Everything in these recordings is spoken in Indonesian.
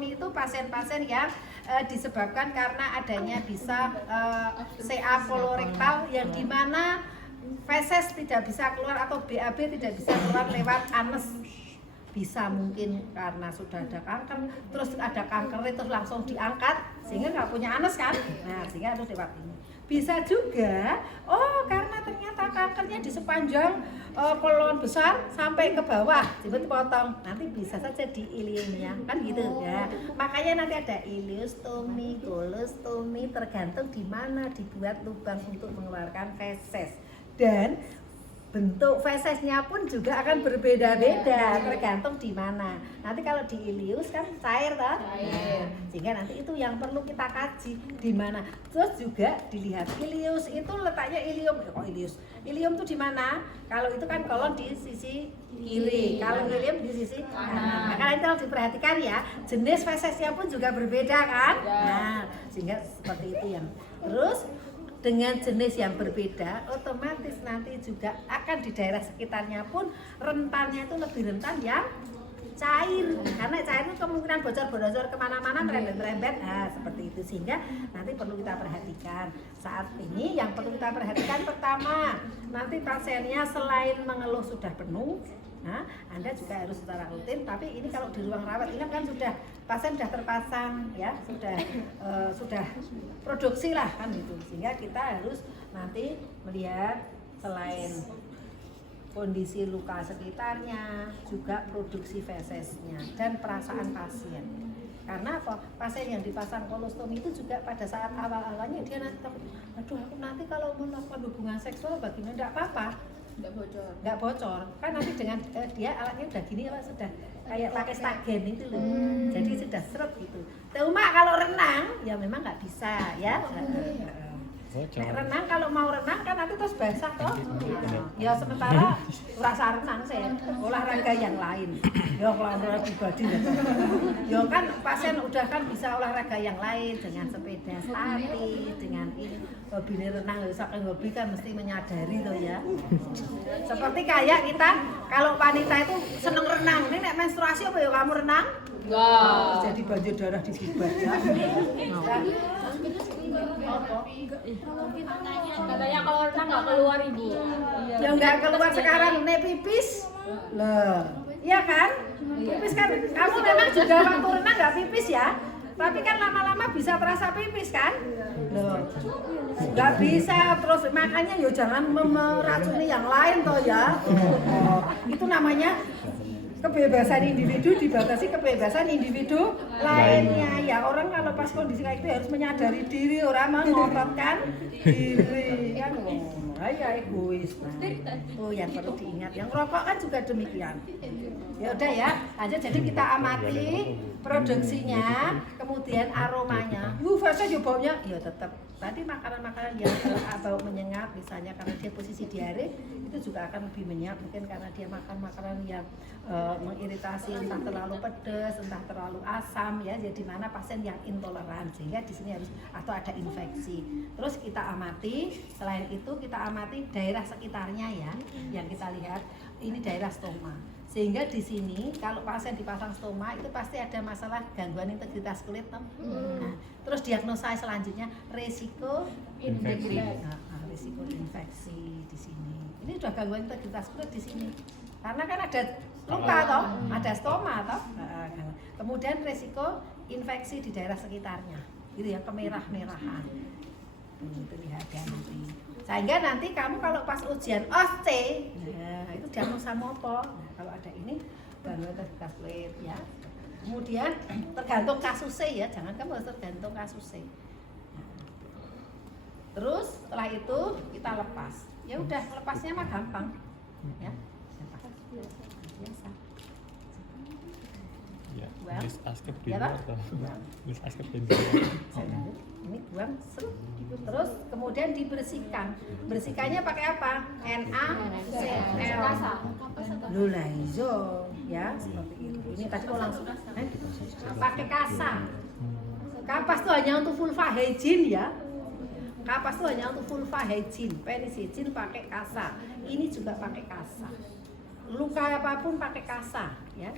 kolostomi itu pasien-pasien yang disebabkan karena adanya bisa CA kolorektal yang dimana feses tidak bisa keluar atau BAB tidak bisa keluar lewat anus. Bisa mungkin karena sudah ada kanker, terus ada kanker itu langsung diangkat sehingga nggak punya anus kan, nah sehingga harus lewat ini. Bisa juga, karena ternyata kankernya di sepanjang kolon besar sampai ke bawah, dipotong, nanti bisa saja di iliumnya, kan gitu ya. Makanya nanti ada iliostomi, kolostomi, tergantung di mana dibuat lubang untuk mengeluarkan feses. Dan bentuk fesesnya pun juga akan berbeda-beda tergantung di mana. Nanti kalau di ilius kan cair toh. Nah, sehingga nanti itu yang perlu kita kaji di mana. Terus juga dilihat ilius itu letaknya ilium. Ilium itu di mana? Kalau itu kan kolon di sisi kiri, kalau ilium di sisi kanan. Nah, itu harus diperhatikan ya. Jenis fesesnya pun juga berbeda kan? Nah, sehingga seperti itu yang. Terus dengan jenis yang berbeda, otomatis nanti juga akan di daerah sekitarnya pun rentannya itu lebih rentan yang cair, karena cair itu kemungkinan bocor-bocor kemana-mana, merembet-merembet, seperti itu. Sehingga nanti perlu kita perhatikan. Saat ini yang perlu kita perhatikan pertama, nanti pasiennya selain mengeluh sudah penuh, nah, Anda juga harus secara rutin. Tapi ini kalau di ruang rawat ini kan sudah pasien sudah terpasang ya, sudah produksi lah kan gitu. Sehingga kita harus nanti melihat selain kondisi luka sekitarnya, juga produksi fesesnya dan perasaan pasien. Karena apa? Pasien yang dipasang kolostomi itu juga pada saat awal-awalnya dia nanti takut, aduh aku nanti kalau melakukan hubungan seksual bagaimana? Enggak apa-apa. Nggak bocor kan nanti dengan dia alatnya udah gini lah, sudah kayak pakai stagen itu loh, jadi sudah seret gitu. Cuma kalau renang ya memang nggak bisa ya. Renang kalau mau renang kan nanti terus basah toh. Ya sementara rasa renang saya olahraga yang lain. Ya olahraga pribadi ya kan pasien udah kan bisa olahraga yang lain dengan sepeda statis, dengan ini hobi renang. Saking hobi kan mesti menyadari tuh ya. Seperti kayak kita kalau wanita itu seneng renang, ini nek menstruasi apa ya kamu renang? Enggak. Jadi banjir darah di jibat ya. Katanya kalau renang nggak keluar ibu. Ya nggak keluar sekarang, nek pipis. Lah, iya kan? Pipis kan, kamu memang juga waktu renang nggak pipis ya? Tapi kan lama-lama bisa terasa pipis kan? Loh, nggak bisa terus, makanya ya jangan meracuni yang lain toh ya. Itu namanya kebebasan individu dibatasi kebebasan individu lainnya. Ya orang kalau pas kondisi kayak itu harus menyadari diri, orang mengototkan diri kan. Ya egois. Yang perlu diingat, yang rokok kan juga demikian. Ya udah ya, lanjut. Jadi kita amati produksinya, kemudian aromanya. Fase juga baunya, ya tetap. Tadi makanan-makanan yang bau menyengat, misalnya karena dia posisi diare, itu juga akan lebih menyengat. Mungkin karena dia makan makanan yang mengiritasi, entah terlalu pedas, entah terlalu asam, ya. Jadi mana pasien yang intoleran, sehingga di sini harus atau ada infeksi. Terus kita amati, selain itu kita amati daerah sekitarnya ya, yang kita lihat ini daerah stoma. Sehingga di sini kalau pasien dipasang stoma itu pasti ada masalah gangguan integritas kulit. Nah, terus diagnosa selanjutnya resiko infeksi. Risiko infeksi di sini. Ini sudah gangguan integritas kulit di sini. Karena kan ada luka toh, ada stoma toh. Kemudian resiko infeksi di daerah sekitarnya. Gitu ya, kemerah-merahan. Itu lihat ya nanti. Sehingga nanti kamu kalau pas ujian OSC, itu diagnosa apa? Kalau ada ini gangguan integritas kulit ya. Kemudian tergantung kasusnya ya, jangan kamu harus tergantung kasusnya. Terus setelah itu kita lepas. Ya udah, lepasnya mah gampang. Ya. Biasa. Ya, Buang. Miss Askep Ya, dulu Pak? atau Miss Askep dulu? Ini buang, terus kemudian dibersihkan. Bersihkannya pakai apa? NaCl. Lula ijo, ya seperti itu. Ini tadi mau langsung pakai kasa. Kapas itu hanya untuk vulva hygiene ya. Kapas itu hanya untuk vulva hygiene. Penis hygiene pakai kasa. Ini juga pakai kasa. Luka apapun pakai kasa, ya.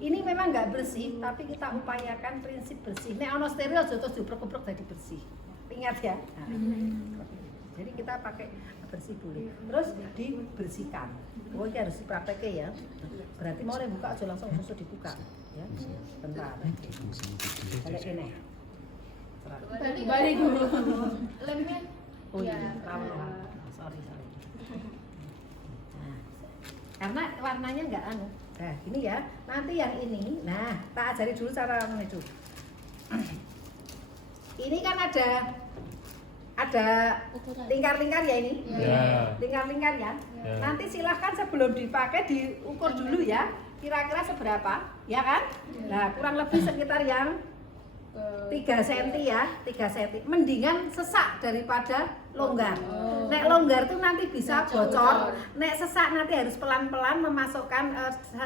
Ini memang nggak bersih, tapi kita upayakan prinsip bersih. Nek ono steril terus diuprek-uprek jadi bersih. Ingat ya. Nah, jadi kita pakai bersih dulu, terus dibersihkan. Oh, ini harus dipraktekkan ya. Berarti mau buka aja langsung susu dibuka, ya. Bentar. Balik ini. Balik dulu. Lemnya. Oh iya, sorry. Nah, karena warnanya nggak anu. Nah, gini ya. Nanti yang ini, nah, tak ajari dulu cara menuju. Ini kan ada lingkar-lingkar ya ini. Ya. Lingkar-lingkar ya. Ya. Nanti silahkan sebelum dipakai diukur dulu ya. Kira-kira seberapa, ya kan? Nah, kurang lebih sekitar yang 3 cm ya, 3 cm. Mendingan sesak daripada longgar. Nek longgar tuh nanti bisa bocor. Nek sesak nanti harus pelan-pelan memasukkan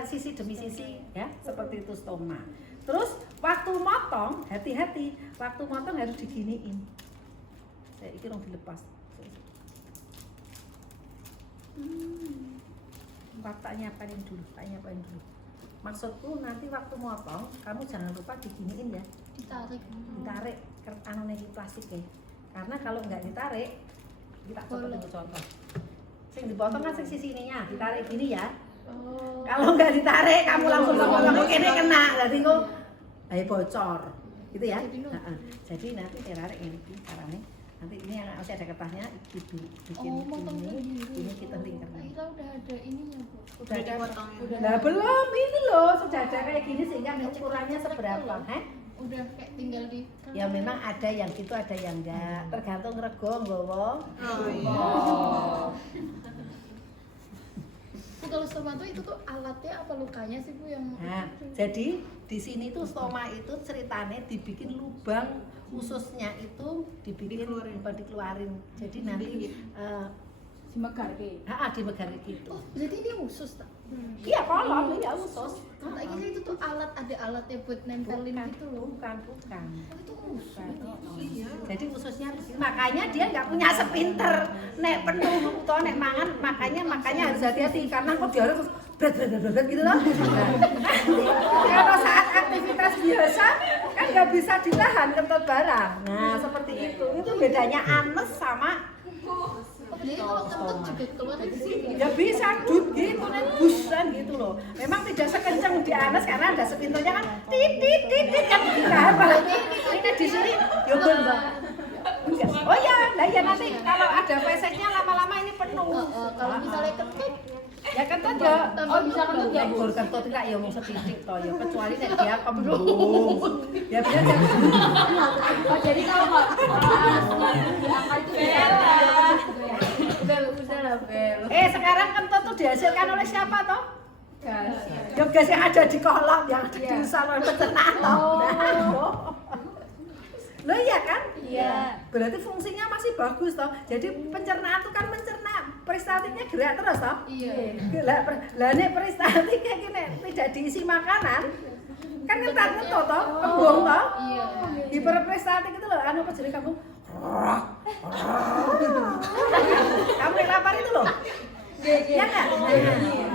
sisi demi sisi ya, seperti itu stoma. Terus waktu motong, hati-hati. Waktu motong harus diginiin. Saya iki rong dilepas. Tak nyapain dulu. Maksudku nanti waktu motong, kamu jangan lupa diginiin ya. Ditarik anu niki plastik ya. Karena kalau nggak ditarik, kita coba contoh. Sing dipotong kan sing sisi ininya, ditarik gini ya. Kalau nggak ditarik, kamu langsung potong kene kena, berarti kok bocor, gitu ya. Jadi nanti ditarik ini caranya. Nanti ini yang masih ada kertasnya, bikin ini kita lingkarkan. Kita udah ada ininya Bu. Udah ada potong. Nah belum, ini loh sudah ada kayak gini sehingga ukurannya seberapa, Udah kayak tinggal di. Ya memang ada yang gitu, ada yang enggak, tergantung rego nggowo. Bu, kalau stoma itu tuh alatnya apa lukanya sih Bu yang? Nah, jadi di sini tuh stoma itu ceritanya dibikin lubang ususnya itu dibikin lubang dikeluarin. Jadi nanti dimegar gitu. Oh, jadi ini usus tak? Iya kolom, iya usus. Nah, kira itu tuh ada alatnya buat nempelin gitu loh. Bukan. Oh, itu usus. Jadi ususnya makanya dia nggak punya sepinter nek penuh atau nek mangan makanya harus hati-hati karena kok dia harus berat gitu loh. Kalau saat aktivitas biasa kan nggak bisa ditahan kentut barang. Nah seperti itu bedanya anus sama. Jadi kalau kentut juga keluar dari sini. Ya bisa dut gitu nek busan gitu loh. Memang tidak sekencang di anus karena ada sepintonya kan titit kan ditahan. Ini di sini ya bener. Oh ya, nah ya nanti kalau ada peseknya lama-lama ini penuh. Kalau misalnya kentut, ya kentut ya. Oh bisa kentut ya Bu. Kentut enggak ya mau setitik toh ya kecuali nek dia kembung. Ya bisa jadi. Oh jadi kalau diangkat itu udah lah Bel. Sekarang kentut tuh dihasilkan oleh siapa toh? Ya gas yang ada di kolom yang ada di saluran pencernaan toh. Loh iya kan? Iya. Berarti fungsinya masih bagus toh. Jadi pencernaan itu kan mencerna, peristaltiknya gerak terus toh. Iya. Lah nek peristaltik kayak gini tidak diisi makanan, kan ngetat toh, kembung toh. Iya. Hiperperistaltik itu loh, anu apa jadi kamu? Kamu yang lapar itu loh. Ya nggak?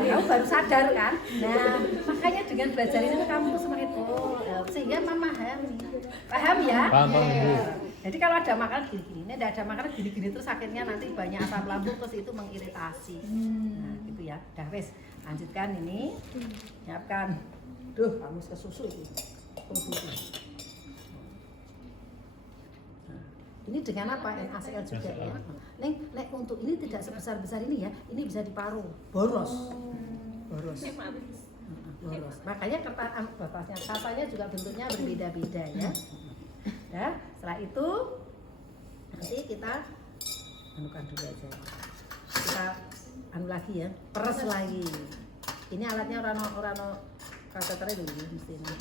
Kamu baru sadar kan? Nah, makanya dengan belajar ini kamu semakin sehingga memahami. Paham ya? Paham, Bu. Jadi kalau ada makanan gini-gini, ini ada makanan gini-gini terus akhirnya nanti banyak asam lambung terus itu mengiritasi. Nah, gitu ya. Dah wes, lanjutkan ini. Siapkan. Duh, kamu ke susu itu. Ini dengan apa? NaCl juga ya. Nek untuk ini tidak sebesar-besar ini ya. Ini bisa diparuh. Boros. Boros. Makanya kertasnya, tasanya juga bentuknya berbeda-beda ya. Nah, setelah itu nanti kita anukan dulu aja. Kita anu lagi ya, peres lagi. Ini alatnya orang kateternya dulu mesti ini.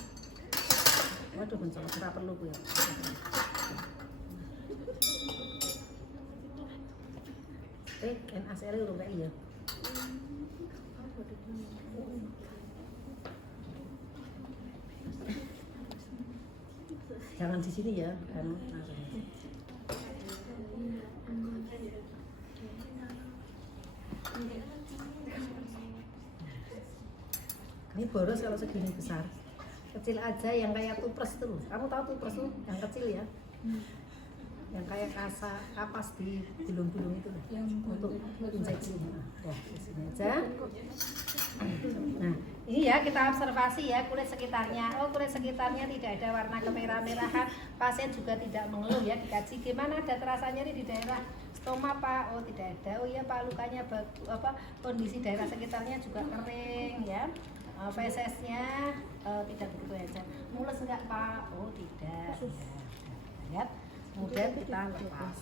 Waduh, mencolok ora perlu gue. NaCl itu enggak iya. Jangan di sini ya, kan. Ini boros kalau segini besar. kecil aja yang kayak tupres itu loh. Kamu tahu tupres tuh yang kecil ya? Yang kayak kapas di bulung-bulung itu loh. Untuk injeksi. Nah, di sini aja. Nah, ini ya kita observasi ya kulit sekitarnya. Oh, kulit sekitarnya tidak ada warna kemerah-merahan. Pasien juga tidak mengeluh ya. Dikaji gimana, ada terasa nyeri di daerah stoma Pak? Oh, tidak ada. Oh iya Pak, lukanya kondisi daerah sekitarnya juga kering ya. Fesesnya tidak begitu aja. Mulus enggak Pak? Oh tidak. Lihat. Kemudian kita lepas.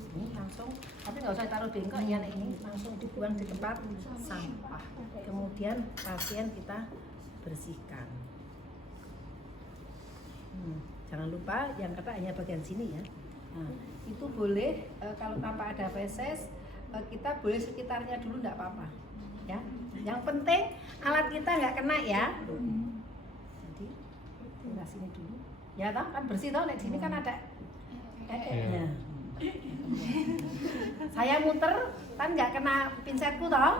Ini langsung, tapi nggak usah taruh bengkok ya, ini langsung dibuang di tempat sampah. Kemudian pasien kita bersihkan. Jangan lupa yang kata hanya bagian sini ya. Nah, itu boleh kalau tanpa ada feses kita boleh sekitarnya dulu nggak apa-apa. Ya, yang penting alat kita nggak kena ya. Jadi tinggal sini dulu. Ya toh kan bersih toh, di sini kan ada. Ya. Saya muter kan nggak kena pinsetku toh.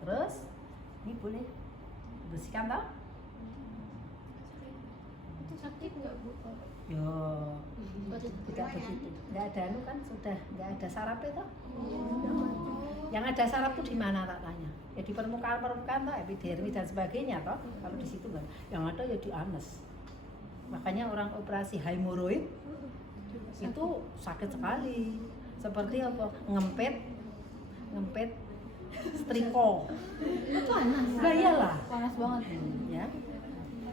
Terus ini boleh bersihkan toh. Itu sakit nggak Bu? Yo, tidak begitu. Nggak ada anu kan sudah nggak ada saraf itu. Yang ada saraf itu di mana tak tanya? Ya di permukaan toh, epidermis dan sebagainya toh. Kalau di situ kan, yang ada ya di anus. Makanya orang operasi hemoroid itu sakit sekali. Seperti apa? Ngempet striko. Panas. Nah iyalah. Panas banget. Ya.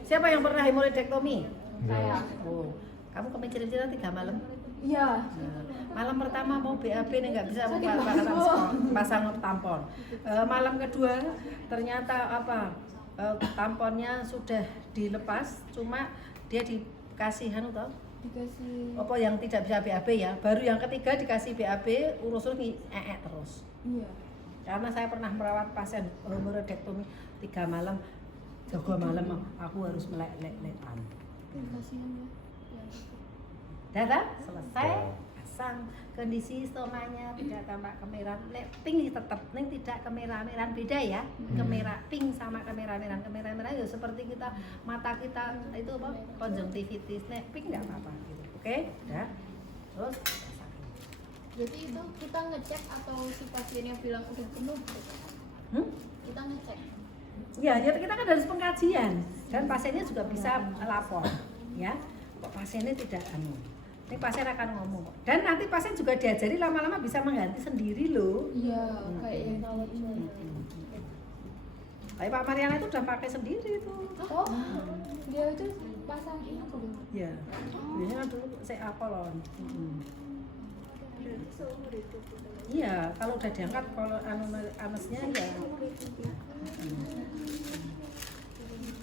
Siapa yang pernah hemoroidektomi? Saya. Oh, kamu kemikiran 3 malam? Iya. Nah, malam pertama mau BAB nih nggak bisa pasang tampon. Malam kedua ternyata tamponnya sudah dilepas, cuma dia dikasih tau? Dikasih. Apa yang tidak bisa BAB ya? Baru yang ketiga dikasih BAB, urus terus. Iya. Karena saya pernah merawat pasien hemoroidektomi 3 malam, jaga malam aku harus melek-lekan. Kasihan ya. Data selesai, pasang kondisi stomanya tidak tampak kemerahan, pink tetap, neng tidak kemerah-merahan beda ya, kemerah pink sama kemerah-merahan ya seperti kita mata kita itu apa konjungtivitis, nek pink nggak apa-apa, gitu. Oke, dah, terus pasang. Berarti itu kita ngecek atau si pasiennya bilang udah penuh? Kita ngecek. Ya, jadi kita kan harus pengkajian dan pasiennya juga bisa lapor, ya. Kok pasiennya tidak ini pasien akan ngomong dan nanti pasien juga diajari lama-lama bisa mengganti sendiri loh. Iya, kayak yang rawat ini. Kayak Pak Mariana itu udah pakai sendiri tuh. Oh, dia itu pasang itu dulu. Iya. Biasanya kan dulu saya apolon. Iya, kalau udah diangkat kalau anusnya ya.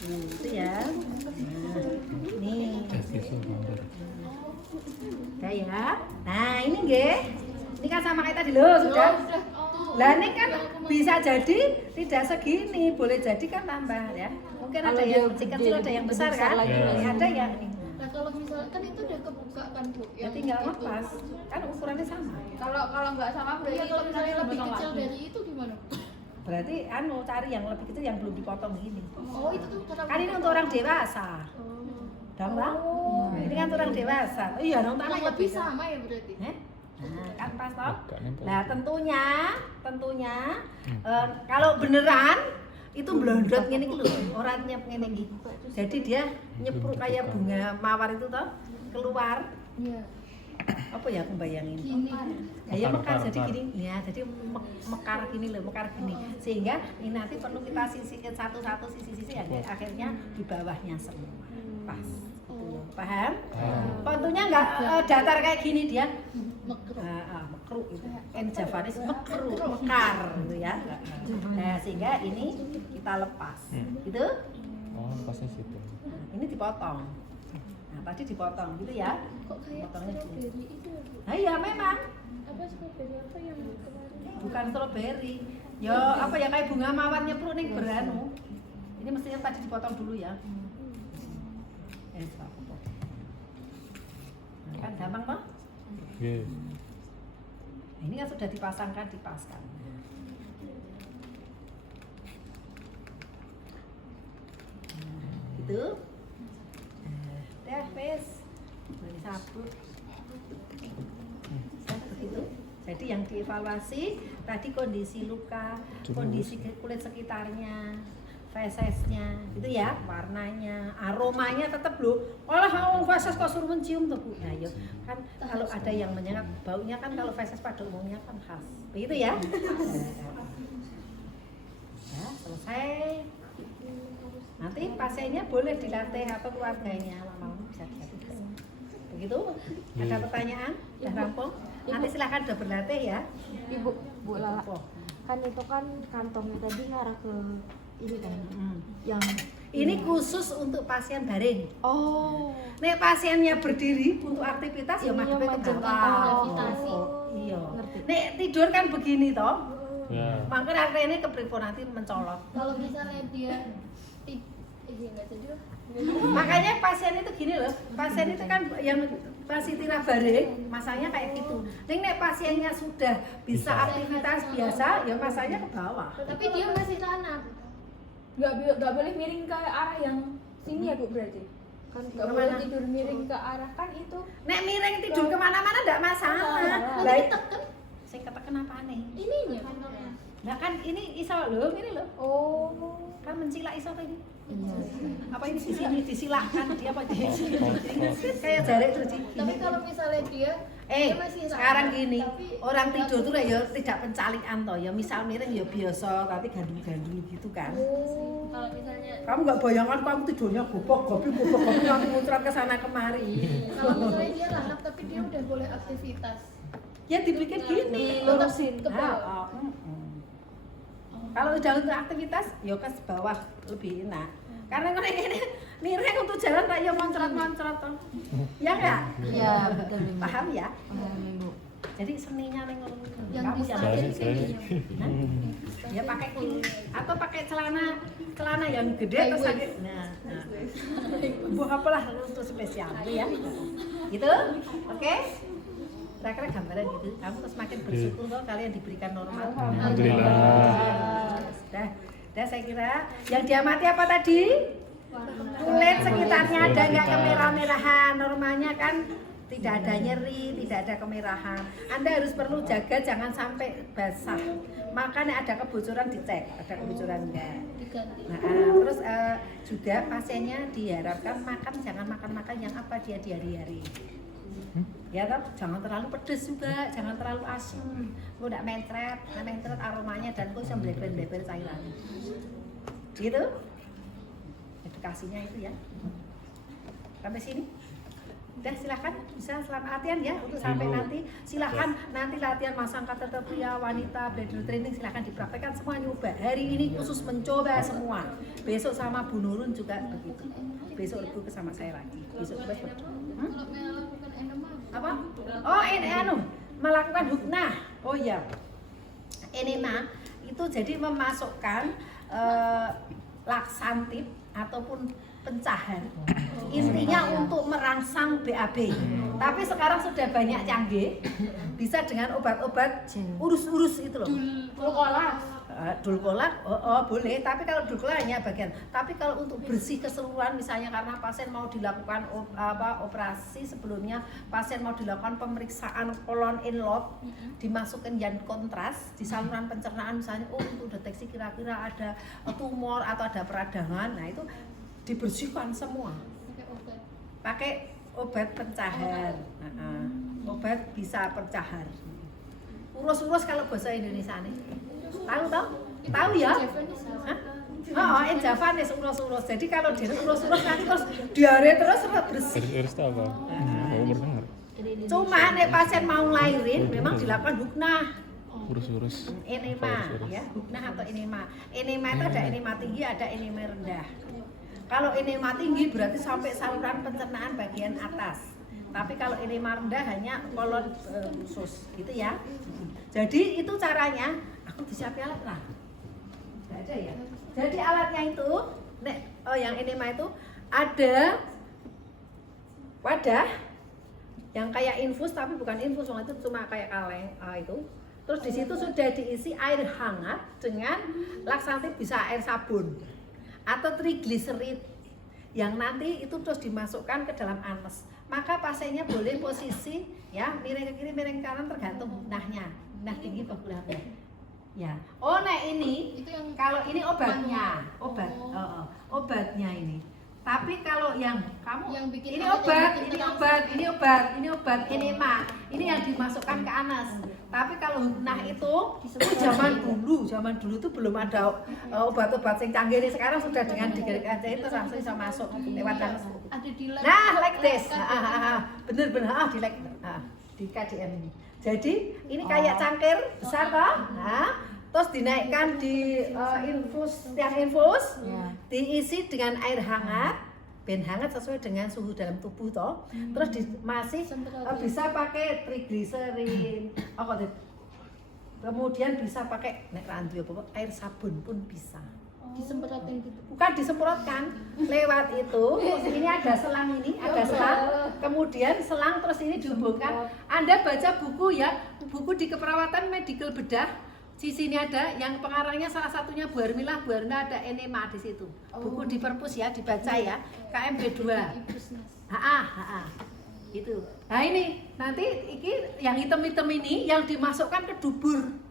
Itu ya. Nah, nih. Udah ya. Nah, ini nggih. Ini kan sama kayak tadi loh, sudah. Lah ini kan bisa jadi tidak segini, boleh jadi kan tambah ya. Mungkin ada yang kecil, ada yang besar kan? Ada ya ini. Nah, kalau misalkan itu udah kebuka kan Bu? Ya tinggal lepas. Kan ukurannya sama. Kalau nggak sama berarti kalau misalnya lebih kecil dari itu gimana? Berarti cari yang lebih kecil yang belum dipotong gini. Oh, itu tuh Kan ini untuk orang dewasa. Dong, Bang? Ini kan untuk orang dewasa. Oh iya, dong tanah lebih sama ya berarti. Nah, kan pas toh. Nah, tentunya kalau beneran itu blondot ngene iki lho, ora nyep ngene iki. Jadi dia nyepruk kayak bunga mawar itu toh, keluar. Iya. Apa ya aku bayangin? Gini. Ya mekar jadi gini, ya jadi mekar gini loh, mekar gini. Sehingga ini nanti perlu kita sisihkan satu-satu sisi-sisi akhirnya di bawahnya semua. Pas. Gitu loh. Paham? Tentunya nggak datar kayak gini dia. Mekruk itu. Javanis mekruk, mekar gitu ya. Nah, sehingga ini kita lepas. Gitu? Oh, lepasnya situ. Ini dipotong. Nah, tadi dipotong gitu ya. Kok kayak Potongnya gini. strawberry itu ya Bu? Nah, iya memang. Apa strawberry apa yang kemarin? Bukan strawberry. Yo, apa ya kayak bunga mawar nyepruk ning beranu. Ini mestinya tadi dipotong dulu ya. Kan gampang toh? Oke. Ini kan sudah dipasangkan, dipaskan. gitu. Dah wes. Boleh sabuk. Begitu. Jadi yang dievaluasi tadi kondisi luka, kondisi kulit sekitarnya, fesesnya, gitu ya, warnanya, aromanya tetap loh. Olah feses kok suruh mencium tuh Bu. Nah, ya kan kalau ada yang menyengat baunya kan kalau feses pada umumnya kan khas. Begitu ya. Nah, selesai. Nanti pasiennya boleh dilatih atau keluarganya lama-lama bisa dilatih. Begitu? Ada pertanyaan? Sudah rampung? Nanti silakan udah berlatih ya. Ibu, Bu Lala, kan itu kan kantongnya tadi ngarah ke ini kan, yang Ini khusus untuk pasien baring. oh Nek pasiennya berdiri untuk aktivitas ya Ini madepnya ke yang bawah. gravitasi. Iya. Ngerti. Nek tidur kan begini toh. Ya. Makanya artinya kepripun nanti mencolot. Kalau misalnya dia nggak jadi lah. Makanya pasien itu gini loh, pasien itu kan yang masih tira baring, masanya kayak gitu. Nek pasiennya sudah bisa aktivitas biasa, ya masanya ke bawah. Tapi dia masih tanam. nggak boleh miring ke arah yang sini ya Bu berarti kan nggak boleh Kemana? tidur miring ke arah kan itu Nek miring tidur kemana-mana enggak masalah. Nanti Lah diteken sing keteken apa nih? ininya. Nah kan ini iso lho, ini lho. oh Kan mencilak iso tadi. iya Apa ini di sini disilakkan dia apa di kayak jarik terus di Tapi kalau misalnya dia masih sekarang tanam, gini tapi orang tidur tuh ya tidak pencalikan toh ya misal miring ya biasa tapi gandul-gandul gitu kan. kalau misalnya Kamu nggak bayangkan kamu tidurnya gopok nanti muncrat ke sana kemari. kalau misalnya dia tanam tapi dia udah boleh aktivitas. Ya dibikin gini. lurusin Ke bawah. Ah, Kalau udah untuk aktivitas, ya ke bawah lebih enak. Karena kalau ini miring untuk jalan tak ya moncrat-moncrat toh. Ya enggak? iya betul Ibu. Paham ya? Paham, Ibu. Jadi seninya ning Yang kamu bisa yang Saya- saya- Hah? Ya pakai atau pakai celana yang gede atau sakit. Nah. Buah apalah untuk spesial ya. Gitu. Oke? Kira-kira gambaran gitu. Kamu terus makin bersyukur kok kalian diberikan normal. Alhamdulillah. Dah saya kira yang diamati apa tadi? Kulit sekitarnya ada nggak kemerah-merahan, normalnya kan tidak ada nyeri, tidak ada kemerahan. Anda harus perlu jaga jangan sampai basah. Makanya ada kebocoran dicek, ada kebocoran enggak. Diganti. Nah, terus juga pasiennya diharapkan jangan makan yang apa dia di hari-hari. Ya toh, jangan terlalu pedes juga, jangan terlalu asam. Kok enggak mencret aromanya dan kok bisa bleber-bleber cairan. Gitu. Edukasinya itu ya. Sampai sini. Udah silahkan bisa selamat latihan ya untuk sampai nanti silahkan nanti latihan masang kateter pria wanita bladder training silahkan dipraktekkan semua nyoba hari ini khusus mencoba semua besok sama Bu Nurun juga begitu besok Ibu sama saya lagi besok coba seperti Kalau melakukan enema apa oh ini melakukan huknah oh iya enema itu jadi memasukkan laksantif ataupun pencahar intinya untuk merangsang BAB tapi sekarang sudah banyak canggih bisa dengan obat-obat urus-urus itu loh dulkolak boleh tapi kalau dulkolak hanya bagian tapi kalau untuk bersih keseluruhan misalnya karena pasien mau dilakukan operasi sebelumnya pasien mau dilakukan pemeriksaan kolon inlot dimasukkan yang kontras di saluran pencernaan misalnya untuk deteksi kira-kira ada tumor atau ada peradangan nah itu dibersihkan semua pakai obat pencahar obat bisa pencahar urus-urus kalau bahasa Indonesia nih tahu ya Javanis urus-urus jadi kalau urus-urus nanti terus diare terus bersih Iris itu apa? Aku baru dengar. cuma nih pasien mau lahirin memang dilakukan huknah Urus-urus. enema ya huknah atau enema itu ada enema tinggi ada enema rendah. Kalau enema tinggi berarti sampai saluran pencernaan bagian atas. Tapi kalau enema rendah hanya kolon usus, gitu ya. Jadi itu caranya. Aku disiapin alat lah. Nggak ada ya. Jadi alatnya itu, yang enema itu ada wadah yang kayak infus tapi bukan infus, itu cuma kayak kaleng itu. Terus di situ sudah diisi air hangat dengan laksantif bisa air sabun. Atau trigliserid yang nanti itu terus dimasukkan ke dalam anus. Maka pasiennya boleh posisi ya miring ke kiri, miring ke kanan tergantung nahnya. Nah tinggi apa belakang. Ya. Oh, nah ini Itu yang kalau ini obatnya, manual. obatnya ini. Tapi kalau yang kamu Yang bikin ini anus, obat, yang bikin ini tenang obat, sakit. ini obat, ini mah. Ini yang dimasukkan ke anus. Tapi kalau nah itu zaman dulu tuh belum ada obat-obat yang canggih ini. Sekarang sudah dengan digerik aja itu langsung bisa masuk lewat anus. Ada di lab. Nah, like this. Kan, Bener-bener di like di KDM ini. Jadi ini kayak cangkir besar toh. Nah, terus dinaikkan di tiang infus, diisi dengan air hangat, ben hangat sesuai dengan suhu dalam tubuh toh. Terus masih bisa pakai trigliserin. Kemudian bisa pakai nek randu apa air sabun pun bisa. disemprotin gitu. Bukan disemprotkan, lewat itu ini ada selang, kemudian selang terus ini dihubungkan. Anda baca buku ya, buku di keperawatan medical bedah, di sini ada yang pengarangnya salah satunya Bu Hermila ada enema di situ. Buku di perpus ya, dibaca ya, KMB2. Itu. Nah ini nanti yang hitam-hitam ini yang dimasukkan ke dubur.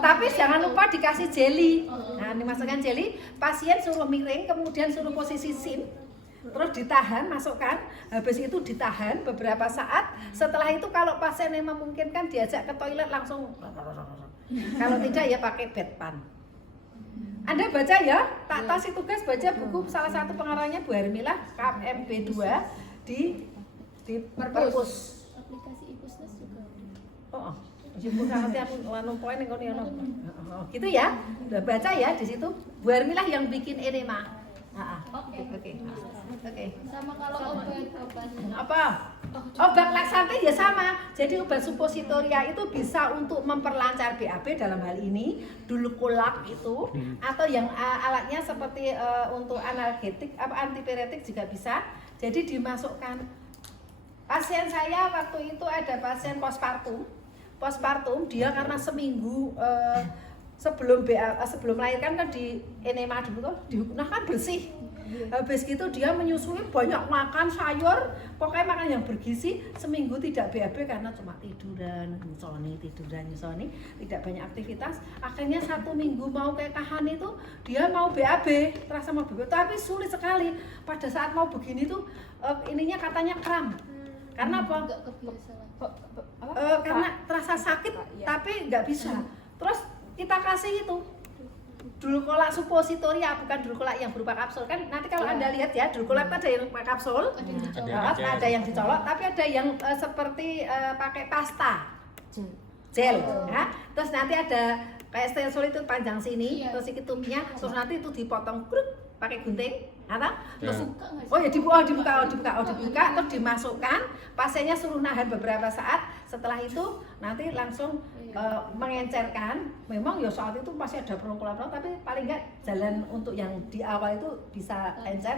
Tapi jangan lupa dikasih jeli. Nah, dimasukkan jeli, pasien suruh miring, kemudian suruh posisi sin, terus ditahan, masukkan. Habis itu ditahan beberapa saat. Setelah itu kalau pasien yang memungkinkan diajak ke toilet langsung. Kalau tidak ya pakai bedpan. Anda baca ya, tak kasih tugas baca buku salah satu pengarangnya Bu Hermila KMB2 di perpus. Aplikasi Ipusnas juga. Gitu ya. Udah baca ya di situ. Bu Hermila yang bikin enema. Oke. Sama kalau Apa? Obat laksante ya sama. Jadi obat suppositoria itu bisa untuk memperlancar BAB dalam hal ini, dulukolak itu, atau yang alatnya seperti untuk analgetik, antipiretik juga bisa. Jadi dimasukkan. Pasien saya waktu itu ada pasien postpartum dia karena seminggu sebelum melahirkan kan di enema dulu tuh, kan bersih. Habis gitu dia menyusui, banyak makan sayur, pokoknya makan yang bergizi, seminggu tidak BAB karena cuma tiduran, nyusoni, tidak banyak aktivitas. Akhirnya 1 minggu mau ke kahan itu dia mau BAB, terasa mau BAB, tapi sulit sekali. Pada saat mau begini tuh ininya katanya kram. Karena apa? nggak kebiasaan. Karena terasa sakit tapi nggak bisa. Terus kita kasih itu dulukolak suppositoria, bukan dulukolak yang berupa kapsul kan. Nanti kalau Anda lihat ya, dulukolak ada yang berupa kapsul, ada yang dicolok, tapi ada yang seperti pakai pasta gel ya. Terus nanti ada kayak stensel itu panjang sini, terus iki tumpnya, terus nanti itu dipotong kruk pakai gunting, atau terus dibuka, terus dimasukkan, pasiennya suruh nahan beberapa saat. Setelah itu nanti langsung mengencerkan. Memang ya saat itu masih ada perongkolan, tapi paling enggak jalan untuk yang di awal itu bisa encer.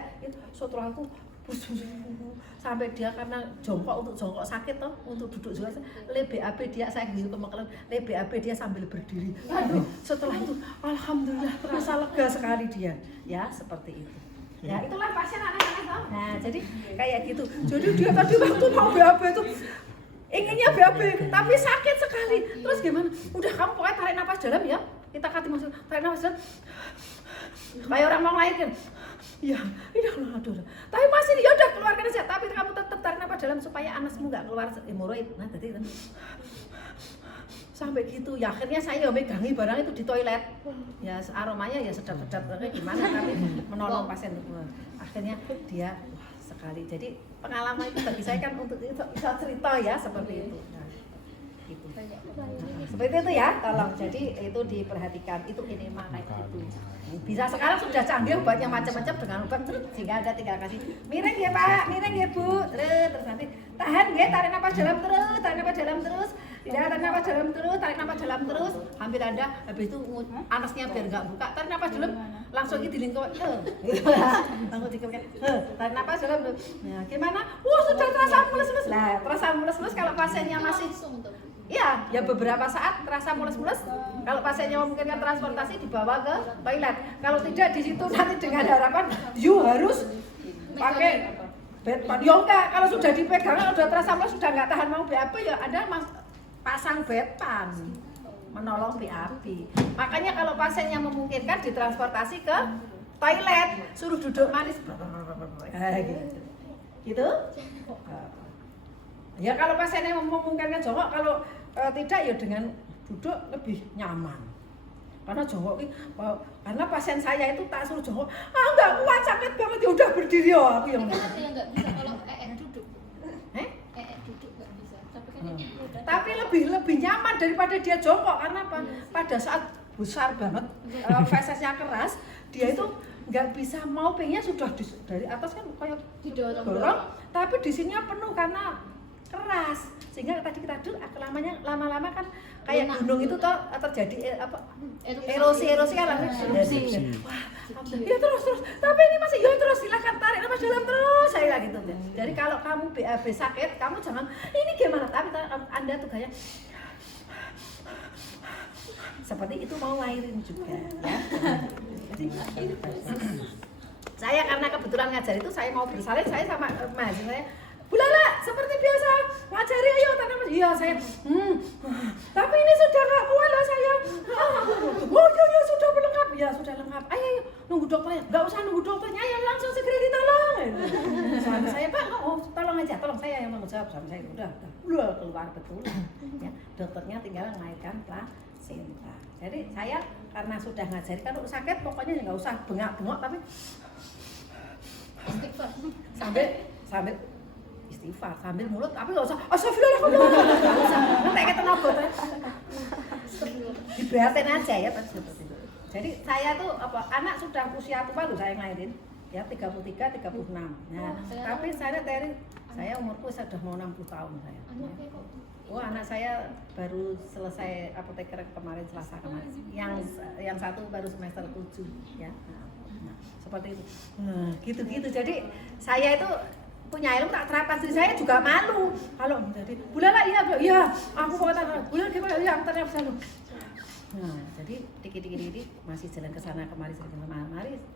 Setelah itu sampai dia karena jongkok sakit toh, untuk duduk juga BAB dia, saya gitu kemakalan BAB dia sambil berdiri. Setelah itu alhamdulillah terasa lega sekali dia ya, seperti itu ya. Itulah pasien aneh-aneh toh. Nah jadi kayak gitu. Jadi dia tadi waktu mau BAB itu inginnya BAB tapi sakit sekali. Terus gimana? Udah kamu pokoknya tarik nafas dalam ya, kita kasih masuk, tarik nafas dalam kayak orang mau melahirkan. Ya, aduh. Tapi masih ya udah keluarkan aja, tapi kamu tetap tarik nafas dalam supaya anasmu nggak keluar hemoroid. Nah, tadi sampai gitu. Ya akhirnya saya megangi barang itu di toilet. Ya aromanya ya sedap-sedap gimana, tapi menolong pasien itu. Akhirnya dia wah sekali. Jadi pengalaman itu bagi saya kan untuk bisa cerita ya seperti itu. Nah, gitu. Seperti itu ya, tolong. Jadi itu diperhatikan, itu enema kayak gitu. Bisa sekarang sudah canggih obatnya macam-macam dengan obat sehingga Anda tinggal kasih miring ya Pak, miring ya Bu, terus nanti tahan ya, tarik nafas dalam terus, tarik nafas dalam terus, tidak tarik nafas dalam terus, tarik nafas dalam terus, hampir Anda habis itu anasnya biar nggak buka, tarik nafas dalam, langsung ini dilingkup, langsung dikepkan, tarik nafas dalam, nah gimana? Sudah terasa mulus-mulus, terasa mulus-mulus kalau pasiennya masih Ya beberapa saat terasa mules-mules. Kalau pasiennya memungkinkan transportasi dibawa ke toilet. Kalau tidak di situ nanti dengan harapan you harus pakai bedpan. Ya enggak, kalau sudah dipegang, kalau sudah terasa mules, sudah nggak tahan mau BAB ya Anda pasang bedpan menolong BAB. Makanya kalau pasiennya memungkinkan ditransportasi ke toilet, suruh duduk manis. Gitu. Ya kalau pasiennya memungkinkan jongkok, kalau tidak ya dengan duduk lebih nyaman. Karena jongkok karena pasien saya itu tak suruh jongkok, enggak kuat, sakit banget, ya udah berdiri ya aku yang. Kan ada yang nggak bisa kalau duduk. Duduk nggak bisa. Tapi lebih nyaman daripada dia jongkok, karena apa? Pada saat besar banget fesesnya keras, dia itu nggak bisa, mau pengennya sudah dari atas kan kayak didorong, tapi di sininya penuh karena keras, sehingga tadi kita duduk lama-lama kan kayak gunung itu toh terjadi erosi kan langsung wah ya terus tapi ini masih ya terus silakan tarik nafas dalam terus saya gitu. Jadi kalau kamu BAB sakit, kamu jangan ini gimana, tapi Anda tuh kayak seperti itu, mau ngairin juga ya. Jadi saya karena kebetulan ngajar itu, saya mau bersalin, saya sama mahasiswa saya, Bu Lala, seperti biasa ngajari, ayo tanam. Iya saya, tapi ini sudah nggak kuat lah saya. Oh iya sudah lengkap, ya sudah lengkap. Ayo nunggu dokternya, nggak usah nunggu dokternya, ayo langsung segera ditolong. Suami saya, Pak, tolong aja, tolong saya yang tanggung jawab. Suami saya udah keluar betul. Ya, dokternya tinggal melahirkan plasenta. Jadi saya karena sudah ngajari, kalau sakit pokoknya nggak usah bengak-bengok, tapi sambil istighfar sambil mulut, tapi nggak usah astagfirullah, nggak usah ngetek tenaga dibeatin aja ya seperti itu. Jadi saya tuh anak sudah usia tua loh saya ngelahirin ya, 33, 36. Nah tapi saya umurku sudah mau 60 tahun saya. Anak saya baru selesai apoteker kemarin, Selasa kemarin. Yang satu baru semester 7 ya. Nah, seperti itu. Nah, gitu-gitu. Jadi saya itu punya ilmu tak terapkan, diri saya juga malu. Kalau jadi Bu Lala, iya, aku mau kata Bu Lala gimana? Ya, antarnya bisa lu. Nah, jadi dikit-dikit masih jalan ke sana kemari,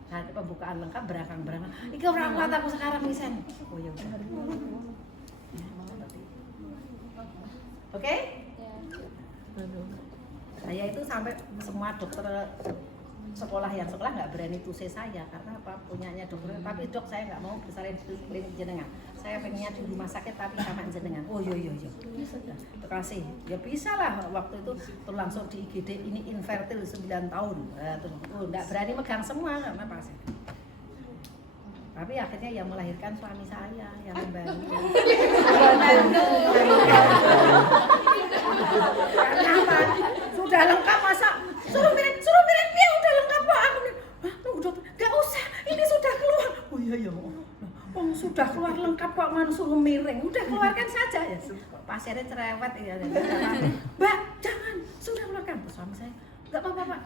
saat pembukaan lengkap berangkang. Iki orang kuat aku sekarang misen. Oh ya udah. Oke? Saya itu sampai semua dokter sekolah nggak berani tuse saya, karena apa, punyanya dokter, tapi dok saya nggak mau bersalin di klinik jenengan, saya pengennya di rumah sakit tapi sama jenengan. Oh iya terkasih ya bisa lah. Waktu itu tuh langsung di IGD, ini infertil 9 tahun, nggak berani megang semua karena pasien. Tapi akhirnya yang melahirkan suami saya yang membantu. Karena apa? Sudah lengkap, masa suruh miring dia udah lengkap Pak. Aku tunggu dokter, nggak usah, ini sudah keluar. Oh iya sudah keluar lengkap kok, mana suruh miring, udah keluarkan saja ya. Pasiennya cerewet ya. Mbak jangan, sudah keluarkan. Suami saya nggak apa-apa Pak.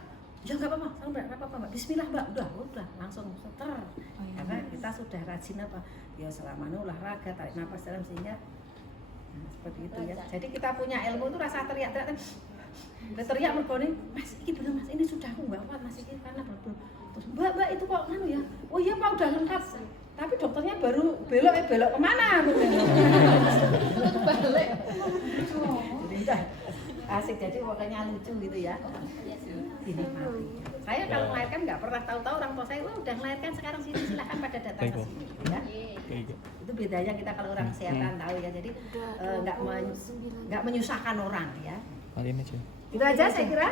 Ya nggak apa-apa, nggak apa-apa Mbak. Bismillah Mbak, udah langsung seter. Karena kita sudah rajin ya selama ini olahraga, tarik nafas dalam, sehingga seperti itu ya. Jadi kita punya ilmu itu rasa teriak-teriak. Teriak mergone, Mas ini bener Mas, ini sudah aku nggak kuat Mas, ini karena betul. Terus Mbak itu kok nganu ya? Oh iya Pak, udah lengkap. Tapi dokternya baru belok kemana? Balik. Jadi udah asik, jadi pokoknya lucu gitu ya. Dinikmati. Saya kalau melahirkan nggak pernah tahu orang tua saya, udah melahirkan sekarang sini, silahkan pada datang ke sini ya. Itu bedanya kita kalau orang kesehatan tahu ya. Jadi nggak menyusahkan orang ya. Kalian aja. Itu aja saya kira.